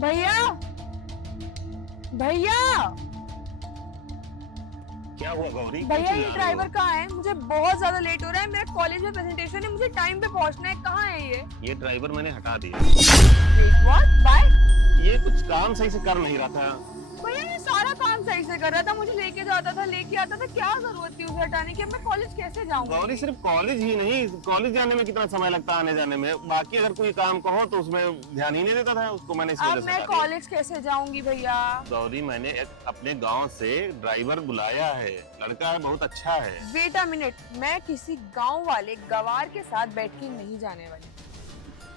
भैया भैया क्या हुआ गौरी? भैया ये ड्राइवर कहाँ है? मुझे बहुत ज्यादा लेट हो रहा है, मेरे कॉलेज में प्रेजेंटेशन है, मुझे टाइम पे पहुंचना है। कहाँ है ये ड्राइवर मैंने हटा दिया। व्हाट? बाय? ये कुछ काम सही से कर नहीं रहा था। भैया ये सारा काम सही से कर रहा था, मुझे लेके जाता था, लेके आता था, क्या जरूरत थी उसे हटाने की? अब मैं कॉलेज कैसे जाऊंगी? गौरी सिर्फ कॉलेज ही नहीं, कॉलेज जाने में कितना समय लगता है आने जाने में, बाकी अगर कोई काम कहो तो उसमें ध्यान ही नहीं देता था, उसको मैंने इस वजह अब से मैं हटा दिया। कॉलेज कैसे जाऊंगी भैया? गौरी मैंने अपने गांव से ड्राइवर बुलाया है, लड़का है बहुत अच्छा है। वेट अ मिनट, मैं किसी गांव वाले गवार के साथ बैठ के नहीं जाने वाली।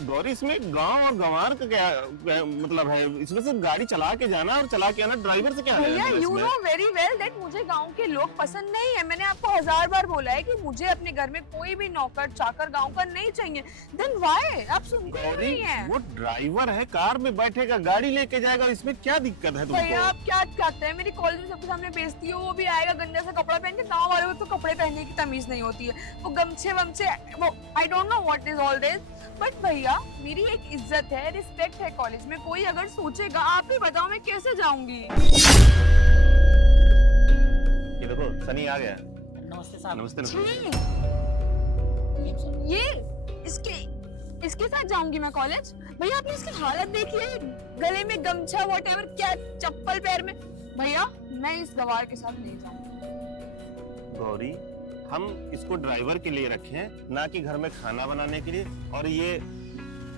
गौरी इसमें गांव और गंवार का क्या मतलब है? इसमें सिर्फ गाड़ी चला के जाना और चला के आना, ड्राइवर से क्या भैया लेना देना यू इसमें? नो वेरी वेल दैट मुझे गांव के लोग पसंद नहीं है। मैंने आपको 1000 बार बोला है कि मुझे अपने घर में कोई भी नौकर चाकर गांव का नहीं चाहिए। Then why? आप सुनते क्यों गौरी नहीं है? वो ड्राइवर है, कार में बैठेगा, गाड़ी लेके जाएगा, इसमें क्या दिक्कत है भैया तुमको? आप क्या चाहते हैं? मेरी कॉलेज में सबके सामने बेइज्जती हो, वो भी आएगा गंदे से कपड़ा पहन के। गांव वालों को तो कपड़े पहनने की तमीज नहीं होती है, वो गमछे वमछे, वो I don't know what is all this. But भैया मेरी एक इज्जत है, रिस्पेक्ट है कॉलेज में, कोई अगर सोचेगा, आप ही बताओ मैं कैसे जाऊंगी? ये देखो सनी आ गया। नमस्ते साहब। नमस्ते नमस्ते। ये इसके साथ जाऊंगी मैं कॉलेज? भैया आपने इसकी हालत देखी है, गले में गमछा व्हाटएवर, क्या चप्पल पैर में। भैया मैं इस गवार के साथ नहीं जाऊंगी। गौरी हम इसको ड्राइवर के लिए रखे हैं, ना कि घर में खाना बनाने के लिए। और ये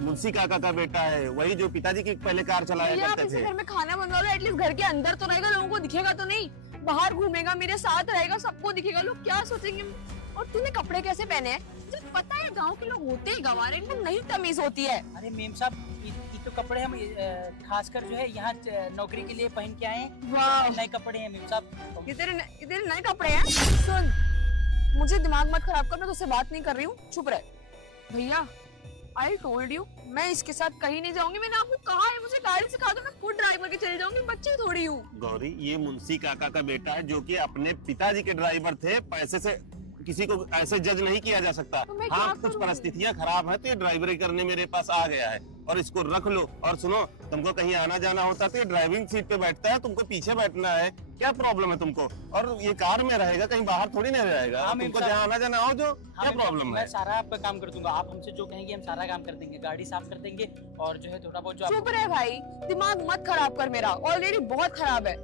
मुंशी काका का बेटा है, वही जो पिताजी की पहले कार चलाया भैया आप करते इसे थे। घर में खाना बनवा लो, एटलीस्ट घर के अंदर तो रहेगा, लोगों को दिखेगा तो नहीं। बाहर घूमेगा, मेरे साथ रहेगा, सबको दिखेगा, लोग क्या सोचेंगे? और तूने कपड़े कैसे पहने हैं? जब पता है गांव के लोग होते ही गंवार, इनको नहीं तमीज होती है। अरे मेम साहब ये तो कपड़े हम खासकर जो है यहाँ नौकरी के लिए पहन के आए हैं। वाह नए कपड़े हैं मेम साहब। ये तेरे नए कपड़े हैं? सुन, मुझे दिमाग मत खराब कर, मैं तुझसे बात नहीं कर रही हूँ, चुप रह। भैया आई टोल्ड यू, मैं इसके साथ कहीं नहीं जाऊंगी। मैंने आपको कहा है मुझे गाड़ी सिखा दो, मैं खुद ड्राइव करके चली जाऊंगी, बच्ची थोड़ी हूँ। गौरी ये मुंशी काका का बेटा है, जो कि अपने पिताजी के ड्राइवर थे। पैसे से किसी को ऐसे जज नहीं किया जा सकता। तो मैं क्या हाँ कुछ करूं? परिस्थितियां खराब है तो ये ड्राइवरी करने मेरे पास आ गया है, और इसको रख लो। और सुनो, तुमको कहीं आना जाना होता तो ये ड्राइविंग सीट पे बैठता है, तुमको पीछे बैठना है, क्या प्रॉब्लम है तुमको? और ये कार में रहेगा, कहीं बाहर थोड़ी नहीं रहेगा। हाँ, तुमको मेम जहाँ आना जाना हो जो, क्या प्रॉब्लम मैं है? सारा आपका काम कर दूंगा। आप हमसे जो कहेंगे हम सारा काम कर देंगे, गाड़ी साफ कर देंगे और जो है थोड़ा बहुत जो चुप रहे भाई, दिमाग मत खराब कर मेरा, ऑलरेडी बहुत खराब है।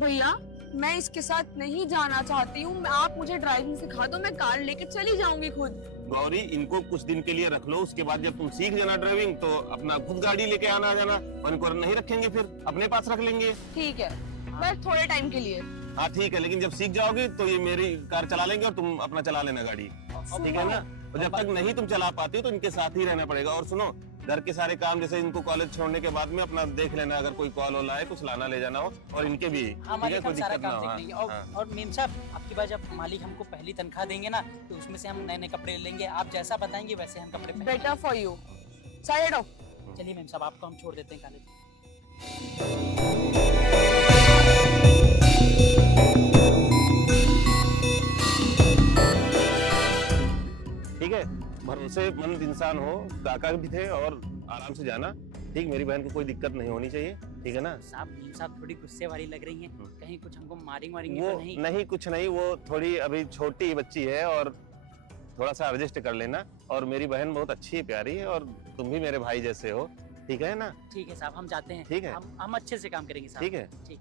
भैया मैं इसके साथ नहीं जाना चाहती हूँ, आप मुझे ड्राइविंग सिखा दो, मैं कार लेके चली जाऊंगी खुद। गौरी इनको कुछ दिन के लिए रख लो, उसके बाद जब तुम सीख जाना ड्राइविंग तो अपना खुद गाड़ी लेके आना जाना, और इनको नहीं रखेंगे फिर अपने पास रख लेंगे। ठीक है, बस थोड़े टाइम के लिए। हाँ ठीक है, लेकिन जब सीख जाओगी तो ये मेरी कार चला लेंगे और तुम अपना चला लेना गाड़ी, ठीक है ना? और जब तक नहीं तुम चला पाती हो तो इनके साथ ही रहना पड़ेगा। और सुनो, घर के सारे काम जैसे इनको कॉलेज छोड़ने के बाद में अपना देख लेना, अगर कोई कॉल हो है, कुछ लाना ले जाना हो, और इनके भी, ठीक हमारे है? कोई सारा दिक्कत ना काम हो। देख लेंगे। हाँ। और मेम साहब आपकी बात, जब मालिक हमको पहली तनख्वाह देंगे ना तो उसमें से हम नए नए कपड़े लेंगे। आप जैसा बताएंगे वैसे हम कपड़े पहनेंगे। Better for you, side of. चलिए मेम साहब आपको हम छोड़ देते हैं कॉलेज। ठीक है, भरोसेमंद इंसान हो, काका भी थे, और आराम से जाना, ठीक? मेरी बहन को कोई दिक्कत नहीं होनी चाहिए, ठीक है ना? साहब मेम साहब थोड़ी गुस्से वाली लग रही हैं, कहीं कुछ हमको मारेंगे वो तो नहीं? नहीं, कुछ नहीं, वो थोड़ी अभी छोटी बच्ची है, और थोड़ा सा एडजस्ट कर लेना। और मेरी बहन बहुत अच्छी प्यारी है, और तुम भी मेरे भाई जैसे हो, ठीक है ना? ठीक है साहब हम जाते हैं। ठीक है। हम अच्छे से काम करेंगे साहब। ठीक है। ठीक।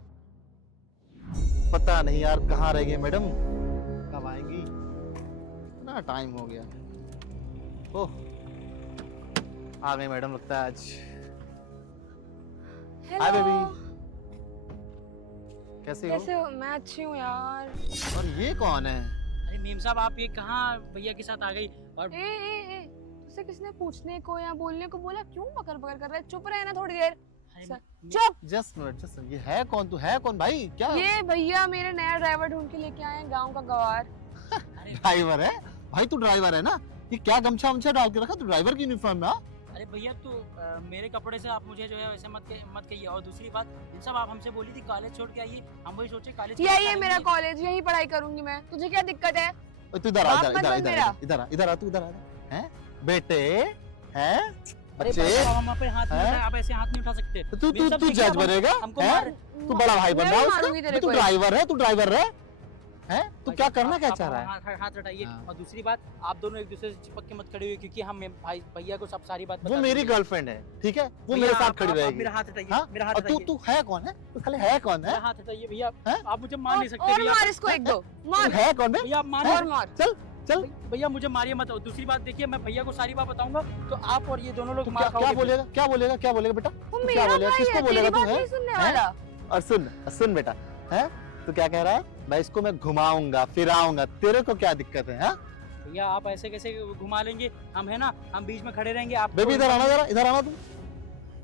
पता नहीं यार कहाँ रह गए मैडम, कब आएंगी? ना टाइम हो गया। ओह आ गए मैडम, लगता है आज। हाय बेबी, कैसे कैसे हो? मैं अच्छी हूँ यार। हो? और ये कौन है? अरे मेम साहब आप ये कहाँ भैया के साथ आ गई? और ए, तुझसे किसने पूछने को या बोलने को बोला? क्यों बकर बकर कर रहा है? चुप रहे ना थोड़ी देर। अरे चुप। जस्ट मिनट, जस्ट ये है कौन? तू है कौन भाई? क्या ये भैया मेरे नया ड्राइवर ढूंढ के लेके आए हैं, गांव का गवार। अरे ड्राइवर है भाई? तू ड्राइवर है ना? ये क्या गमछा वमछा डाल के रखा? तू ड्राइवर की यूनिफॉर्म में? अरे भैया तो मेरे कपड़े से आप मुझे जो है वैसे मत कहिए। और दूसरी बात मेम साहब आप हमसे बोली थी कॉलेज छोड़ के आइए, हम वही सोचे कॉलेज यही है मेरा कॉलेज, यही पढ़ाई करूंगी मैं, तुझे क्या दिक्कत है? तू इधर आ, बाप इधर मत इधर बन इधर मेरा। इधर आ, इधर आ, तू इधर आ। हैं बेटे हैं? अरे बच्चे भाई साहब, हम आप पे हाथ नहीं हैं? उठाए, आप ऐसे हाथ नहीं उठा सकते। तो तू मेम तू साहब, तू देखिए, जज अब बनेगा हमको हैं? मार तू बड़ा भाई बन मैं रहा है भी उसका? मारूंगी तेरे तू को। ड्राइवर है, तू ड्राइवर है हैं? तू भाई क्या साहब, करना क्या आप चाह रहा है? हाथ हटाइए। हाँ। और दूसरी बात, आप दोनों एक दूसरे से चिपक के मत खड़े हुए, क्योंकि हम भाई भैया को सब सारी बात वो बता मेरी देंगे। गर्लफ्रेंड है, ठीक है? वो भैया, मेरे साथ आप- खड़ी आप रहेगी। मेरा हाथ हटाइए, हाँ? मेरा हाथ और तू हटाइए, तू है कौन है? तू खाली है कौन है? मेरा हाथ हटाइए भैया। हैं? आप मुझे मार नहीं सकते और भैया। मार इसको एक दो, तू मार है कौन बे? भैया आप और मारे। मार। चल भैया मुझे मारिए मत। और दूसरी बात देखिए, मैं भैया को सारी बात बताऊंगा तो आप और ये दोनों लोग तू मार क्या खाओगे। बोलेगा? क्या बोलेगा बेटा? वो तू क्या मेरा बोलेगा? भाई किसको है, तेरी बोलेगा तू बात है? नहीं सुनने हैं? वाला। और सुन बेटा, हैं? तू क्या कह रहा है? मैं इसको मैं घुमाऊंगा फिराऊंगा, तेरे को क्या दिक्कत है? हाँ? भैया आप ऐसे कैसे घुमा लेंगे? हम है ना, हम बीच में खड़े रहेंगे। आप बेबी इधर आना जरा, इधर आना तू।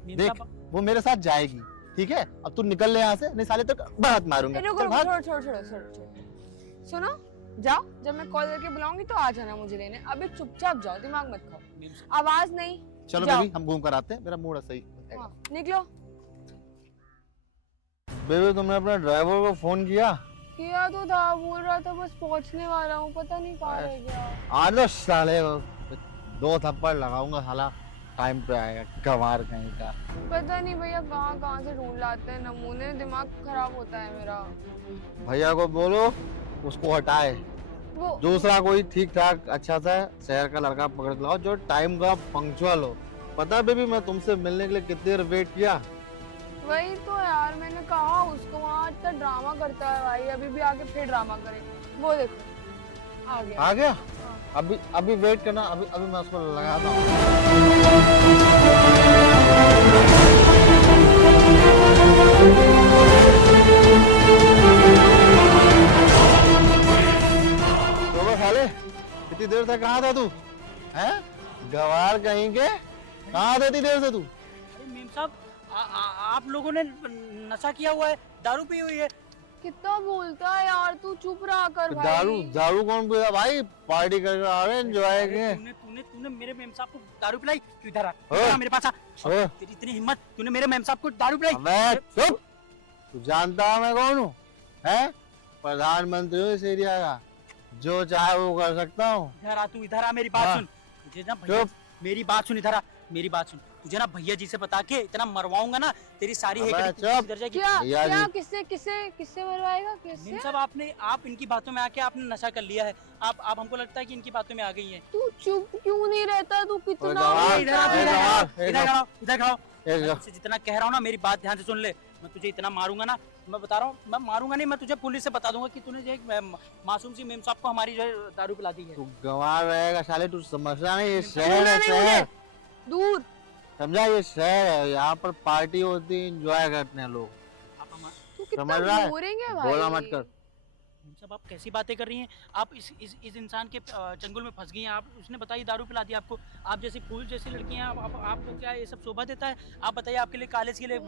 मेम देख, साहब, वो मेरे साथ जाएगी, ठीक है? अब तू निकल ले यहाँ से, नहीं साले तक बहुत मारूंगा। रुको चल रुको, भाग। छोड़ो। सुनो, जाओ, जब मैं कॉल करके बुलाऊंगी तो आ जाना मुझे लेने। अभी चुपचाप जाओ, दिमाग मत खाओ, मेम साहब, आवाज नहीं। चलो जाओ। बेबी हम घूम कर आते हैं, मेरा मूड है सही। हाँ, निकलो। बेबी तुमने अपने ड्राइवर को फोन किया? किया तो था, बोल रहा था बस पहुंचने वाला हूँ, पता नहीं कहाँ रह गया। आज तो साले को 2 थप्पड़ लगाऊंगा, साला टाइम पे आएगा गंवार कहीं का। पता नहीं भैया कहाँ कहाँ से ढूंढ लाते हैं नमूने, दिमाग खराब होता है मेरा। भैया को बोलो उसको हटाए, वो दूसरा कोई ठीक ठाक अच्छा सा शहर का लड़का पकड़ के लाओ जो टाइम का पंक्चुअल हो। पता है बेबी मैं तुमसे मिलने के लिए कितनी देर वेट किया? वही तो यार, मैंने कहा उसको, वहाँ इतना ड्रामा करता है भाई, अभी भी आके फिर ड्रामा करे। वो देखो आ गया। आ गया? हाँ। अभी वेट करना, अभी मैं उसको लगाता हूँ। तो बस साले इतनी देर तक कहाँ था तू? हैं? गवार कहीं के? कहाँ था इतनी देर से तू? अरे मेम साहब, आप लोगों ने नशा किया हुआ है, दारू पी हुई है। कितना बोलता है यार तू, चुप रहा कर भाई। दारू कौन पिया भाई? पार्टी करके आ रहे हैं, एंजॉय अरे के। तूने मेरे मेम साहब को दारू पिलाई? तू इधर आ, ओ। इधर आ मेरे पास आ। ओ। तेरी इतनी हिम्मत, तूने मेरे मेम साहब को दारू पिलाई? अबे चुप! तू जानता है मैं कौन हूँ? हैं? प्रधानमंत्री हूँ इस एरिया का, जो चाहे वो कर सकता हूँ। इधर आ, तू इधर आ, मेरी बात हाँ। सुन। तुझे ना भैया, चुप! मेरी बात सुन, इधर आ, मेरी बात सुन। तुझे ना भैया जी से बता के इतना मरवाऊंगा ना, तेरी सारी अबे हैकड़ी चुप! इधर जाएगी। क्या भैया क्या जी। किससे किससे किससे मरवाएगा? किससे? मेम साहब, आप इनकी बातों में आके आपने नशा कर लिया है। आप हमको लगता है कि इनकी बातों में आ गई हैं। तू चुप क्यों नहीं रहता? तू कितना गवार, इधर आ, बोलता इधर है? आ, इधर खड़ा हो, इधर खड़ा हो। एक मैं जा। तुझसे जितना कह रहा हूँ ना, मेरी बात ध्यान से सुन ले। मैं तुझे इतना मारूंगा ना, मैं बता रहा हूँ, मैं मारूंगा नहीं, मैं तुझे पुलिस से बता दूंगा कि तूने जो एक मासूम सी मेम साहब को हमारी जो है दारू पिला दी है। तू गंवार रहेगा साले, तू समझता नहीं? ये शहर सुनना है, नहीं शहर। मुझे, दूर। समझा? ये शहर है, यहाँ पर पार्टी होती है, एंजॉय करते हैं लोग। आप तू समझ कितना रहा है? बोरेंगे भाई। बोला मत कर। मेम साहब, आप कैसी बातें कर रही हैं? आप इस इंसान के चंगुल में फंस गई हैं। आप उसने बताइए दारू पिला दी आपको। आप जैसी फूल जैसी लड़की हैं, आपको क्या ये सब शोभा देता है? आप बताइए, आपके लिए कॉलेज के लिए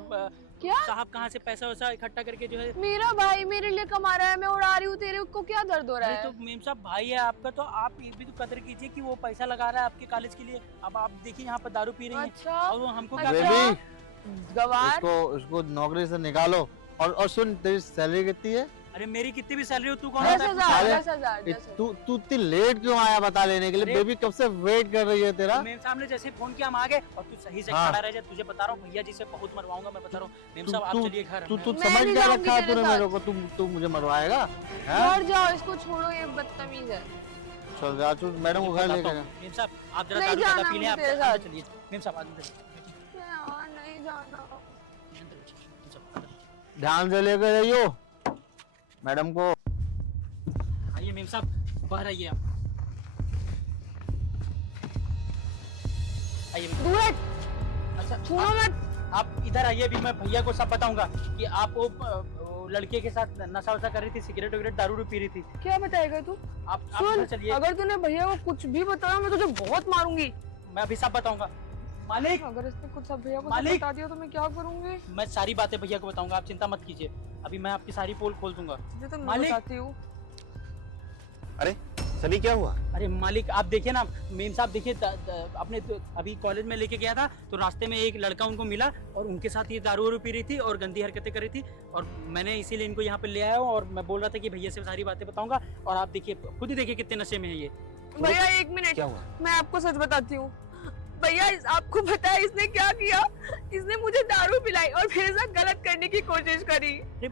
क्या? साहब कहाँ से पैसा वैसा इकट्ठा करके जो है। मेरा भाई मेरे लिए कमा रहा है, मैं उड़ा रही हूँ, तेरे को क्या दर्द हो रहा अरे है? तो मेम साहब, भाई है आपका, तो आप ये भी तो कदर कीजिए कि वो पैसा लगा रहा है आपके कॉलेज के लिए। अब आप देखिए यहाँ पर दारू पी रही हैं अच्छा और वो हमको क्या अच्छा। बेबी गवार। इसको नौकरी से निकालो। और सुन, तेरी सैलरी कितनी है? अरे मेरी कितनी भी सैलरी हो, तू कौन 10,000 होता है? 10,000 10,000। तू इतनी लेट क्यों आया बता लेने के लिए? अरे- बेबी कब से वेट कर रही है तेरा। मेम साहब ने जैसे फोन किया हम आ गए, और तू सही से हाँ। खड़ा रह जा। तुझे बता रहा हूँ, भैया जी से बहुत मरवाऊंगा, मैं बता रहा हूँ। मेम तू- साहब, आप तू- चलिए घर। तू मैं- समझ नहीं क्या जाऊंगी रखा है तेरे तूने साथ। मेरे को? तू मुझे मरवाएगा? हैं? मर जाओ, इसको छोड़ो, ये बदतमीज है। चल राजू मैडम को घर लेके जा। मेम साहब, आप जरा नहीं दारू ज्यादा जाना पी लें, आप मुझे तेरे अंदर साथ। चलिए। मेम साहब, अंदर चलिए। मैं यहाँ नहीं जाना। अंदर चलिए। मेम साहब, अंदर चलिए। ध्यान से लेके जाइयो मैडम को। आइए मेम साहब, बाहर आइए आप। आइए मेम दूर हट, साहब। अच्छा, छूनो मत। आप इधर आइए, अभी मैं भैया को सब बताऊंगा कि आप वो लड़के के साथ नशा वशा कर रही थी, सिगरेट वगैरह दारू पी रही थी। क्या बताएगा तू? आप सुन, इधर चलिए, अगर तूने भैया को कुछ भी बताया मैं तुझे बहुत मारूंगी। मैं अभी सब बताऊंगा। मालिक, अगर इसने कुछ सब भैया को सब मालिक। बता दिया तो मैं क्या करूंगी? मैं सारी बातें भैया को बताऊंगा, आप चिंता मत कीजिए। अभी मैं आपकी सारी पोल खोल दूंगा। तुझे तो मैं मालिक। बताती हूँ। अरे सनी क्या हुआ? अरे मालिक, आप देखिए ना, मेम साहब देखिए, अपने अभी कॉलेज में लेके गया था तो रास्ते में एक लड़का उनको मिला और उनके साथ ये दारू वारू पी रही थी और गंदी हरकतें कर रही थी, और मैंने इसीलिए इनको यहाँ पे ले आया हूँ। और मैं बोल रहा था कि भैया से सारी बातें बताऊंगा, और आप देखिए, खुद ही देखिए कितने नशे में है ये। भैया एक मिनट, क्या हुआ? मैं आपको सच बताती हूँ। भैया आपको पता है इसने क्या किया? इसने मुझे दारू पिलाई और मेरे साथ गलत करने की कोशिश करी। अरे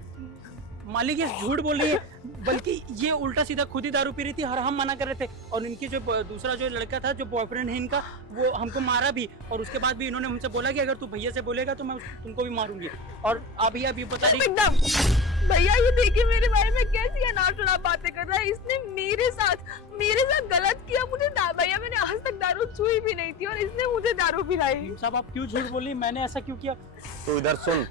मालिक ये झूठ बोल रही है, बल्कि ये उल्टा सीधा खुद ही दारू पी रही थी और हम मना कर रहे थे। और इनकी जो दूसरा जो लड़का था, जो बॉयफ्रेंड है इनका, वो हमको मारा भी। और उसके बाद भी इन्होंने हमसे बोला कि अगर तू भैया से बोलेगा तो मैं तुमको भी मारूंगी। और अभी अभी बता रही एकदम भैया ये देखिए मेरे बारे में कैसी अनाप-शनाप बातें कर रहा है। इसने मेरे साथ गलत किया। मुझे भैया मैंने आज तक दारू छुई भी नहीं थी और इसने मुझे दारू पिलाई। साहब आप क्यों झूठ बोल रही? मैंने ऐसा क्यों किया? तो इधर सुन,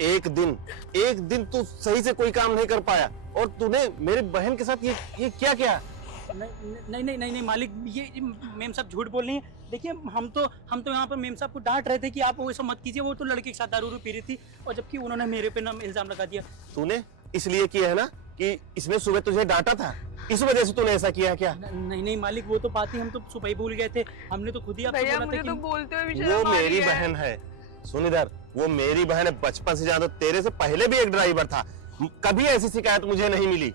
एक दिन तू सही से कोई काम नहीं कर पाया और तूने मेरी बहन के साथ ये क्या किया? नहीं मालिक, ये मेम साहब झूठ बोल रही हैं। देखिए हम तो यहाँ पर मेम साहब को डांट रहे थे कि आप वो सब मत कीजिए, वो तो लड़के के साथ दारू पी रही थी, और जबकि उन्होंने मेरे पे नाम इल्जाम लगा दिया। तूने इसलिए किया है ना कि इसने सुबह तुझे डांटा था, इस वजह से तूने ऐसा किया क्या? नहीं मालिक, वो तो बात ही हम तो सुबह ही भूल गए थे। हमने तो खुद ही आपसे भैया बोला था मुझे कि तो बोलते हुए भी वो शर्म आ रही मेरी है। बहन है। सुन इधर, वो मेरी बहन है, बचपन से ज्यादा तेरे से पहले भी एक ड्राइवर था, कभी ऐसी शिकायत मुझे नहीं मिली।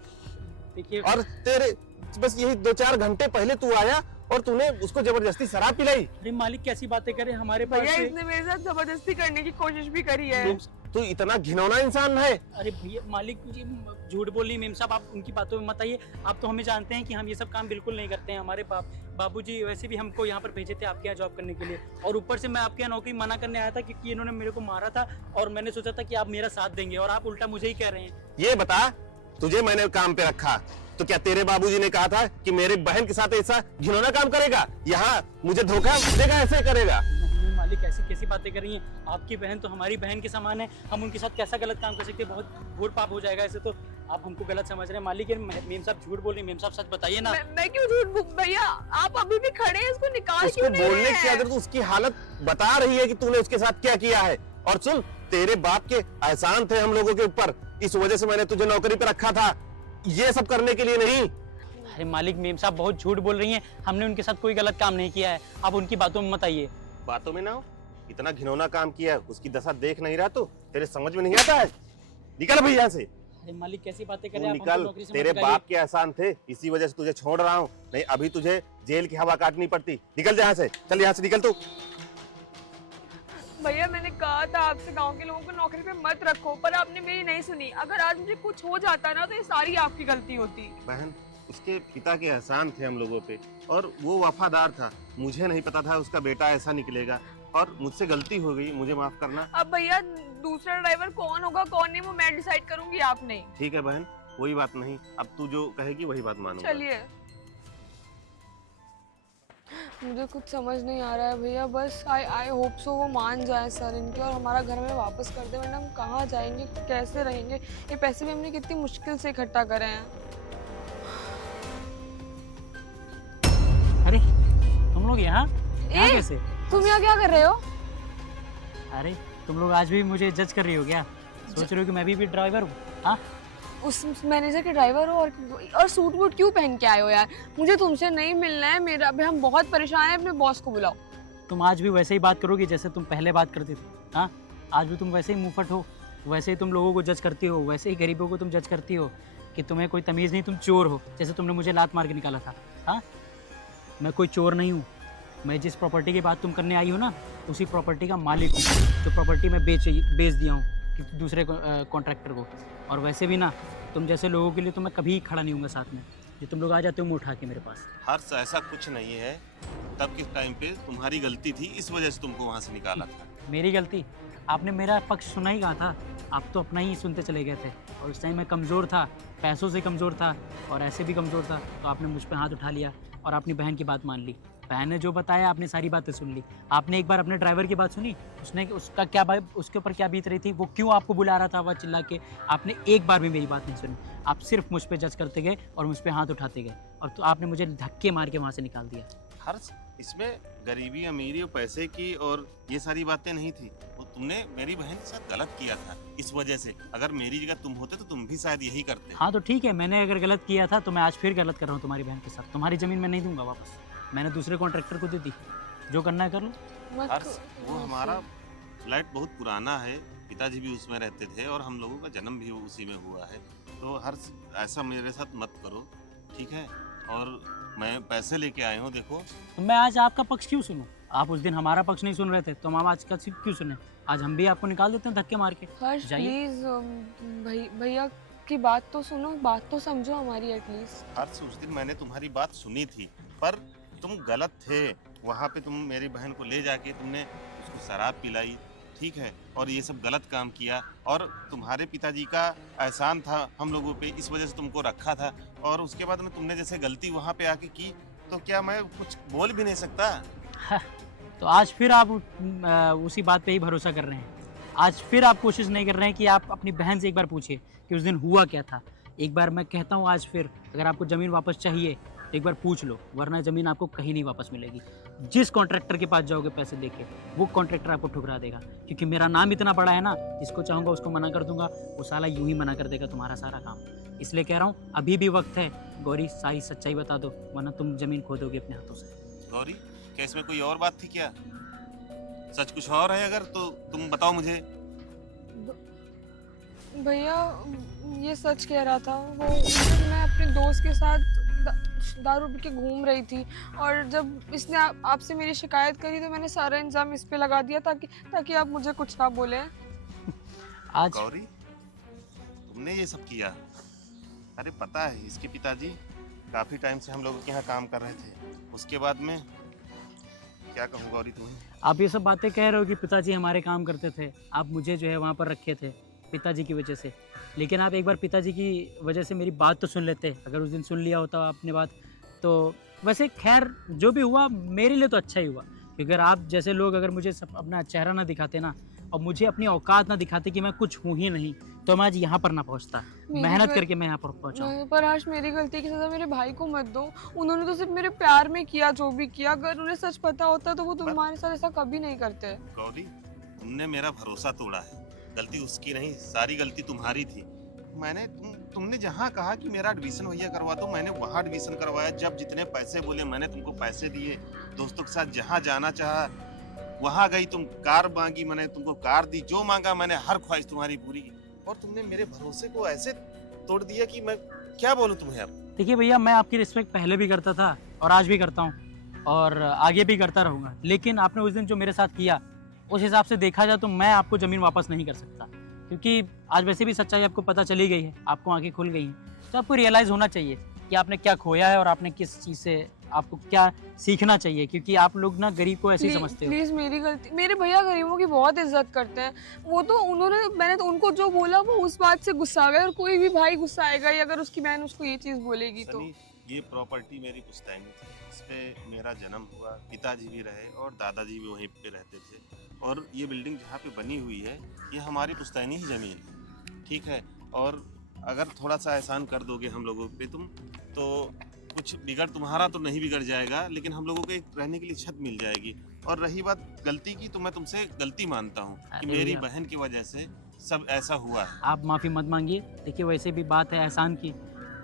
देखिए और तेरे बस यही 2-4 घंटे पहले तू आया और तूने उसको जबरदस्ती शराब पिलाई। अरे मालिक कैसी बातें करें, हमारे पास भैया इसने मेरे साथ जबरदस्ती करने की कोशिश भी करी है। तू इतना घिनौना इंसान है। अरे भैया मालिक जी झूठ बोल रही मेम साहब, आप उनकी बातों में मत आइए। आप तो हमें जानते हैं कि हम ये सब काम बिल्कुल नहीं करते हैं। हमारे बाबूजी वैसे भी हमको यहाँ पर भेजे थे आपके यहाँ जॉब करने के लिए, और ऊपर से मैं आपके यहाँ नौकरी मना करने आया था क्योंकि इन्होंने मेरे को मारा था, और मैंने सोचा था कि आप मेरा साथ देंगे, और आप उल्टा मुझे ही कह रहे हैं। ये बता, तुझे मैंने काम पे रखा तो क्या तेरे बाबूजी ने कहा था कि मेरे बहन के साथ ऐसा घिनौना काम करेगा, यहाँ मुझे धोखा देगा, ऐसे करेगा? नहीं मालिक, ऐसी कैसी बातें कर रही हैं? आपकी बहन तो हमारी बहन के समान है, हम उनके साथ कैसा गलत काम कर सकते हैं? बहुत घोर पाप हो जाएगा ऐसे तो। आप हमको गलत समझ रहे हैं मालिक। मेम साहब झूठ बोल रही, मेम साहब सच बताइए ना। मैं क्यों झूठ? भैया आप अभी भी खड़े हैं, इसको निकाल उसको क्यों नहीं बोलने रहे की हैं? अगर तू उसकी हालत बता रही है कि तूने उसके साथ क्या किया है। और सुन, तेरे बाप के एहसान थे हम लोगों के ऊपर, इस वजह से मैंने तुझे नौकरी पे रखा था, ये सब करने के लिए नहीं। अरे मालिक मेम साहब बहुत झूठ बोल रही हैं, हमने उनके साथ कोई गलत काम नहीं किया है। आप उनकी बातों में मत आइए। बातों में ना हो, इतना घिनौना काम किया है, उसकी दशा देख नहीं रहा तू? तेरे समझ में नहीं आता है? निकल भैया से। अरे मालिक कैसी बातें कर तू रहे हैं आप? निकल, हमको नौकरी से मत तेरे निकालिए। बाप के एहसान थे, इसी वजह से तुझे छोड़ रहा हूँ, नहीं अभी तुझे जेल की हवा काटनी पड़ती। निकल यहाँ से, चल यहाँ से निकल तू। भैया मैंने कहा था आपसे गांव के लोगों को नौकरी पे मत रखो, पर आपने मेरी नहीं सुनी। अगर आज मुझे कुछ हो जाता ना तो ये सारी आपकी गलती होती। बहन, उसके पिता के एहसान थे हम लोगों पे, और वो वफादार था। मुझे नहीं पता था उसका बेटा ऐसा निकलेगा, और मुझसे गलती हो गई, मुझे माफ करना। अब भैया दूसरा ड्राइवर कौन होगा कौन नहीं वो मैं डिसाइड करूंगी, आप नहीं। ठीक है बहन, कोई बात नहीं, अब तू जो कहेगी वही बात मानूंगा। चलिए। मुझे कुछ समझ नहीं आ रहा है भैया, बस आई होप सो वो मान जाए सर इनके और हमारा घर में वापस कर दे, वरना हम कहाँ जाएंगे, कैसे रहेंगे? ये पैसे भी हमने कितनी मुश्किल से इकट्ठा करे हैं। अरे तुम लोग यहाँ कैसे? तुम यहाँ क्या कर रहे हो? अरे तुम लोग आज भी मुझे जज कर रही हो क्या? सोच रहे हो कि मैं भी ड्राइवर हूँ? हाँ, उस मैनेजर के ड्राइवर हो और सूट वूट क्यों पहन के आए हो यार? मुझे तुमसे नहीं मिलना है, मेरा अभी हम बहुत परेशान हैं, अपने बॉस को बुलाओ। तुम आज भी वैसे ही बात करोगी जैसे तुम पहले बात करती थी? हाँ, आज भी तुम वैसे ही मुंहफट हो, वैसे ही तुम लोगों को जज करती हो, वैसे ही गरीबों को तुम जज करती हो कि तुम्हें कोई तमीज़ नहीं, तुम चोर हो, जैसे तुमने मुझे लात मार के निकाला था। हाँ, मैं कोई चोर नहीं हूँ। मैं जिस प्रॉपर्टी की बात तुम करने आई हो ना, उसी प्रॉपर्टी का मालिक हूँ, जो प्रॉपर्टी मैं बेच दिया हूँ किसी दूसरे कॉन्ट्रैक्टर को। और वैसे भी ना, तुम जैसे लोगों के लिए तो मैं कभी खड़ा नहीं हूँगा साथ में। ये तुम लोग आ जाते हो मुँह उठा के मेरे पास। हर्ष, ऐसा कुछ नहीं है, तब के टाइम पे तुम्हारी गलती थी, इस वजह से तुमको वहाँ से निकाला था। मेरी गलती? आपने मेरा पक्ष सुना ही कहा था, आप तो अपना ही सुनते चले गए थे। और उस टाइम मैं कमज़ोर था, पैसों से कमज़ोर था और ऐसे भी कमज़ोर था, तो आपने मुझ पर हाथ उठा लिया और अपनी बहन की बात मान ली। बहन ने जो बताया आपने सारी बातें सुन ली। आपने एक बार अपने ड्राइवर की बात सुनी, उसने उसका क्या उसके ऊपर क्या बीत रही थी, वो क्यों आपको बुला रहा था आवाज़ चिल्ला के? आपने एक बार भी मेरी बात नहीं सुनी। आप सिर्फ मुझ पर जज करते गए और मुझ पर हाथ उठाते गए, और तो आपने मुझे धक्के मार के वहाँ से निकाल दिया। हर्ष, इसमें गरीबी अमीरी और पैसे की और ये सारी बातें नहीं थी, वो तुमने मेरी बहन के साथ गलत किया था, इस वजह से। अगर मेरी जगह तुम होते तो तुम भी शायद यही करते। हाँ तो ठीक है, मैंने अगर गलत किया था तो मैं आज फिर गलत कर रहा हूँ तुम्हारी बहन के साथ। तुम्हारी ज़मीन मैं नहीं दूंगा वापस, मैंने दूसरे कॉन्ट्रैक्टर को दे दी। जो करना है कर लो। हर्ष, वो हमारा फ्लैट बहुत पुराना है, पिताजी भी उसमें रहते थे और हम लोगों का जन्म भी उसी में हुआ है, तो हर्ष ऐसा मेरे साथ मत करो, ठीक है? और मैं पैसे लेके आया हूँ, देखो। तो मैं आज आपका पक्ष क्यों सुनूं? आप उस दिन हमारा पक्ष नहीं सुन रहे थे तो हम आज का सिर्फ क्यों सुने? आज हम भी आपको निकाल देते हैं धक्के मार के। हर्ष जाइए। प्लीज भैया की बात तो सुनो, बात तो समझो हमारी एटलीस्ट। हर्ष, उस दिन मैंने तुम्हारी बात सुनी थी, पर तुम गलत थे। वहाँ पे तुम मेरी बहन को ले जाके तुमने उसको शराब पिलाई, ठीक है, और ये सब गलत काम किया। और तुम्हारे पिताजी का एहसान था हम लोगों पे, इस वजह से तुमको रखा था। और उसके बाद में तुमने जैसे गलती वहाँ पे आके की, तो क्या मैं कुछ बोल भी नहीं सकता? तो आज फिर आप उसी बात पे ही भरोसा कर रहे हैं। आज फिर आप कोशिश नहीं कर रहे हैं कि आप अपनी बहन से एक बार पूछिए कि उस दिन हुआ क्या था। एक बार मैं कहता हूँ आज फिर, अगर आपको ज़मीन वापस चाहिए तो एक बार पूछ लो, वरना ज़मीन आपको कहीं नहीं वापस मिलेगी। जिस कॉन्ट्रैक्टर के पास जाओगे पैसे देके, वो कॉन्ट्रैक्टर आपको ठुकरा देगा, क्योंकि मेरा नाम इतना बड़ा है ना, जिसको चाहूँगा उसको मना कर दूंगा, वो साला यूं ही मना कर देगा तुम्हारा सारा काम। इसलिए कह रहा हूँ अभी भी वक्त है। गौरी, सारी सच्चाई बता दो, वरना तुम ज़मीन खो दोगे अपने हाथों से। गौरी, क्या इसमें कोई और बात थी क्या? सच कुछ और है अगर, तो तुम बताओ मुझे। भैया ये सच कह रहा था। वो मैं अपने दोस्त के साथ दारू पी के घूम रही थी, और जब इसने आपसे मेरी शिकायत करी तो मैंने सारा इंजाम इस पे लगा दिया ताकि आप मुझे कुछ ना बोले। आज गौरी, तुमने ये सब किया? अरे पता है, इसके पिताजी काफी टाइम से हम लोगों के यहाँ काम कर रहे थे। उसके बाद में क्या कहूँ गौरी तुम्हें। आप ये सब बातें कह रहे हो कि पिताजी हमारे काम करते थे, आप मुझे जो है वहाँ पर रखे थे पिताजी की वजह से। लेकिन आप एक बार पिताजी की वजह से मेरी बात तो सुन लेते। अगर उस दिन सुन लिया होता आपने बात, तो वैसे खैर जो भी हुआ मेरे लिए तो अच्छा ही हुआ। क्योंकि अगर आप जैसे लोग अगर मुझे सब अपना चेहरा ना दिखाते ना, और मुझे अपनी औकात ना दिखाते कि मैं कुछ हूँ ही नहीं, तो मैं आज यहाँ पर ना पहुँचता। मेहनत करके मैं यहाँ पर पहुँचा हूँ। पर हर्ष, मेरी गलती की सजा मेरे भाई को मत दो। उन्होंने तो सिर्फ मेरे प्यार में किया जो भी किया। अगर उन्हें सच पता होता तो वो तुम्हारे साथ ऐसा कभी नहीं करते। गौरी, तुमने मेरा भरोसा तोड़ा है। गलती उसकी नहीं, सारी गलती तुम्हारी थी। मैंने तुमने जहाँ कहा कि मेरा एडमिशन भैया करवा दो, मैंने वहाँ एडमिशन करवाया। जब जितने पैसे बोले मैंने तुमको पैसे दिए। दोस्तों के साथ जहाँ जाना चाहा वहाँ गई। तुम कार मांगी, मैंने तुमको कार दी। जो मांगा मैंने हर ख्वाहिश तुम्हारी पूरी की। और तुमने मेरे भरोसे को ऐसे तोड़ दिया कि मैं क्या बोलूँ तुम्हें अब। देखिए भैया, मैं आपकी रिस्पेक्ट पहले भी करता था और आज भी करता हूँ, और आगे भी करता रहूँगा। लेकिन आपने उस दिन जो मेरे साथ किया, उस हिसाब से देखा जाए तो मैं आपको ज़मीन वापस नहीं कर सकता। क्योंकि आज वैसे भी सच्चाई आपको पता चली गई है, आपको आंखें खुल गई हैं। तो आपको रियलाइज़ होना चाहिए कि आपने क्या खोया है और आपने किस चीज़ से आपको क्या सीखना चाहिए। क्योंकि आप लोग ना गरीब को ऐसे ही समझते हो। प्लीज मेरी गलती। मेरे भैया गरीबों की बहुत इज्जत करते हैं। वो तो मैंने तो उनको जो बोला वो उस बात से गुस्सा आ गए। और कोई भी भाई गुस्सा आएगा ही अगर उसकी बहन उसको ये चीज बोलेगी तो। सनी, ये प्रॉपर्टी मेरी पुश्तैनी थी। इस पे मेरा जन्म हुआ, पिताजी भी रहे और दादाजी भी वहीं पे रहते थे। और ये बिल्डिंग जहाँ पे बनी हुई है, ये हमारी पुश्तैनी ही ज़मीन है, ठीक है। और अगर थोड़ा सा एहसान कर दोगे हम लोगों पे तुम, तो कुछ बिगड़ तुम्हारा तो नहीं बिगड़ जाएगा, लेकिन हम लोगों को एक रहने के लिए छत मिल जाएगी। और रही बात गलती की, तो मैं तुमसे गलती मानता हूँ कि मेरी बहन की वजह से सब ऐसा हुआ है। आप माफ़ी मत मांगिए। देखिए वैसे भी बात है एहसान की,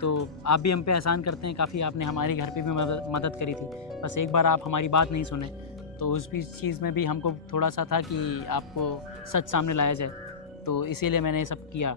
तो आप भी हम पे एहसान करते हैं काफ़ी। आपने हमारे घर पे भी मदद करी थी। बस एक बार आप हमारी बात नहीं सुने, तो उस भी चीज़ में भी हमको थोड़ा सा था कि आपको सच सामने लाया जाए, तो इसीलिए मैंने ये सब किया।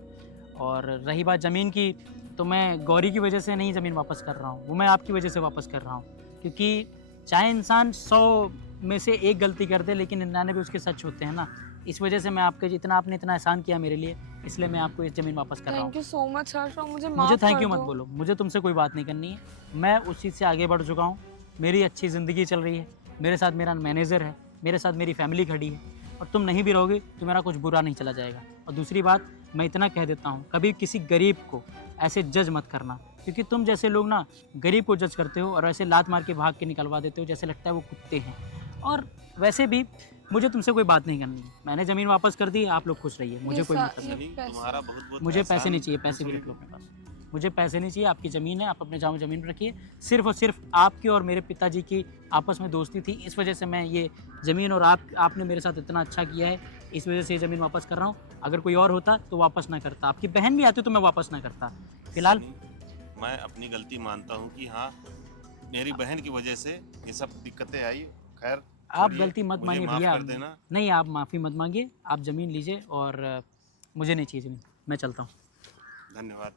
और रही बात ज़मीन की, तो मैं गौरी की वजह से नहीं ज़मीन वापस कर रहा हूँ, वो मैं आपकी वजह से वापस कर रहा हूँ। क्योंकि चाहे इंसान 100 में से एक गलती कर दे, लेकिन 99 भी उसके सच होते हैं ना। इस वजह से मैं आपके आपने इतना एहसान किया मेरे लिए, इसलिए मैं आपको इस ज़मीन वापस कर रहा हूँ। थैंक यू सो मच हर्ष। मुझे थैंक यू मत बोलो, मुझे तुमसे कोई बात नहीं करनी है। मैं उस चीज़ से आगे बढ़ चुका हूँ। मेरी अच्छी ज़िंदगी चल रही है, मेरे साथ मेरा मैनेजर है, मेरे साथ मेरी फैमिली खड़ी है। और तुम नहीं भी रहोगे तो मेरा कुछ बुरा नहीं चला जाएगा। और दूसरी बात मैं इतना कह देता हूँ, कभी किसी गरीब को ऐसे जज मत करना। क्योंकि तुम जैसे लोग ना गरीब को जज करते हो और ऐसे लात मार के भाग के निकलवा देते हो, जैसे लगता है वो कुत्ते हैं। और वैसे भी मुझे तुमसे कोई बात नहीं करनी है। मैंने ज़मीन वापस कर दी, आप लोग खुश रहिए, मुझे कोई मतलब नहीं। सनी, तुम्हारा बहुत बहुत मुझे पैसे एहसान। नहीं चाहिए, पैसे भी रख लो अपने पास। मुझे पैसे नहीं चाहिए, आपकी ज़मीन है, आप अपने जाम ज़मीन रखिए। सिर्फ और सिर्फ आपकी और मेरे पिताजी की आपस में दोस्ती थी, इस वजह से मैं ये ज़मीन, और आपने मेरे साथ इतना अच्छा किया है, इस वजह से ये ज़मीन वापस कर रहा हूँ। अगर कोई और होता तो वापस ना करता, आपकी बहन भी आती तो मैं वापस ना करता। फिलहाल मैं अपनी गलती मानता हूँ कि हाँ, मेरी बहन की वजह से ये सब दिक्कतें आई। खैर, आप गलती मत मुझे मांगिए माफ भैया। कर देना। नहीं, आप माफ़ी मत मांगिए, आप ज़मीन लीजिए। और मुझे नहीं चाहिए ज़मीन, मैं चलता हूँ। धन्यवाद।